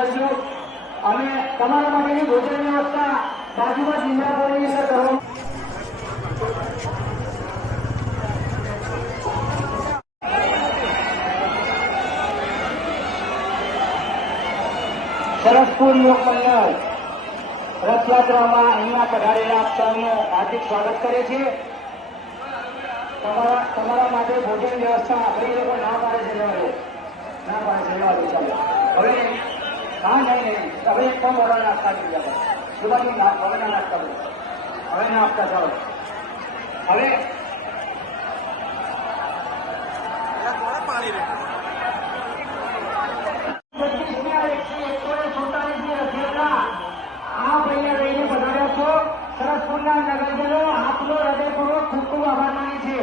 કરજો અને તમારા માટેની ભોજન વ્યવસ્થા બાજુમાં જિલ્લાની અંદર કરવામાં સરસપુર લોક મંડળ રથયાત્રામાં અહીંયા પધારેલા સૌનું હાર્દિક સ્વાગત કરે છે. તમારા માટે ભોજન વ્યવસ્થા આપણી લોકો ના પાડે છે લેવા હવે હા નહીં હવે એક પણ મોડા નાસ્તા કરી જતા સુધાની હવે ના નાસ્તા કરો હવે ના આપતા ચાલો હવે સરસપુરના નગરજનો આપનો હૃદયપૂર્વક ખૂબ ખૂબ આભાર માને છે.